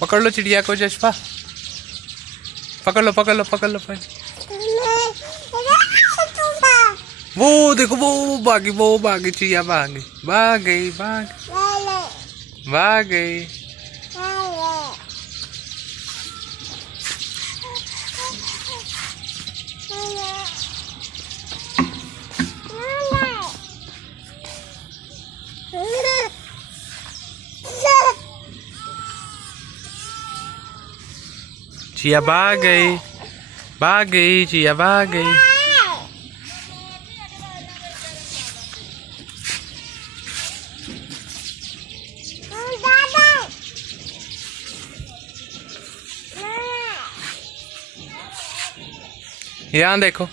पकड़ लो चिड़िया को जशपा, पकड़ लो पकड़ लो पकड़ लो भाई। वो देखो वो भागी चिड़िया भागी भाग गई भाग गई। चिया भाग गई चिया भाग गई। यहाँ देखो।